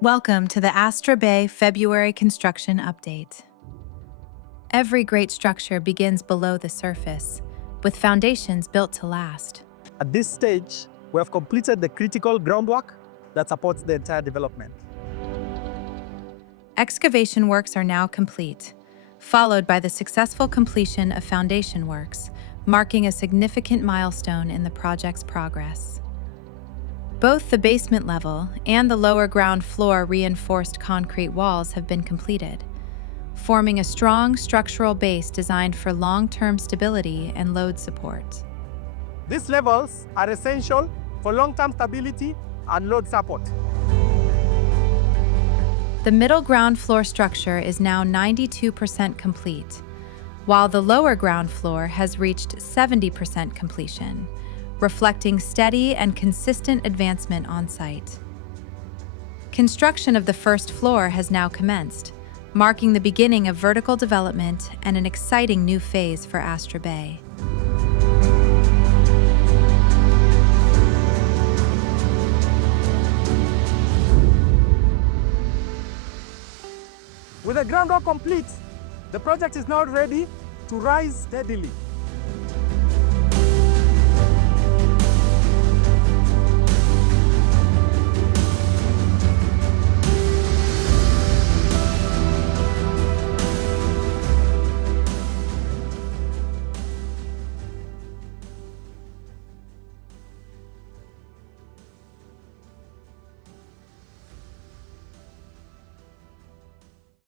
Welcome to the Astra Bay February construction update. Every great structure begins below the surface, with foundations built to last. At this stage, we have completed the critical groundwork that supports the entire development. Excavation works are now complete, followed by the successful completion of foundation works, marking a significant milestone in the project's progress. Both the basement level and the lower ground floor reinforced concrete walls have been completed, forming a strong structural base designed for long-term stability and load support. These levels are essential for long-term stability and load support. The middle ground floor structure is now 92% complete, while the lower ground floor has reached 70% completion, reflecting steady and consistent advancement on site. Construction of the first floor has now commenced, marking the beginning of vertical development and an exciting new phase for Astra Bay. With the groundwork complete, the project is now ready to rise steadily.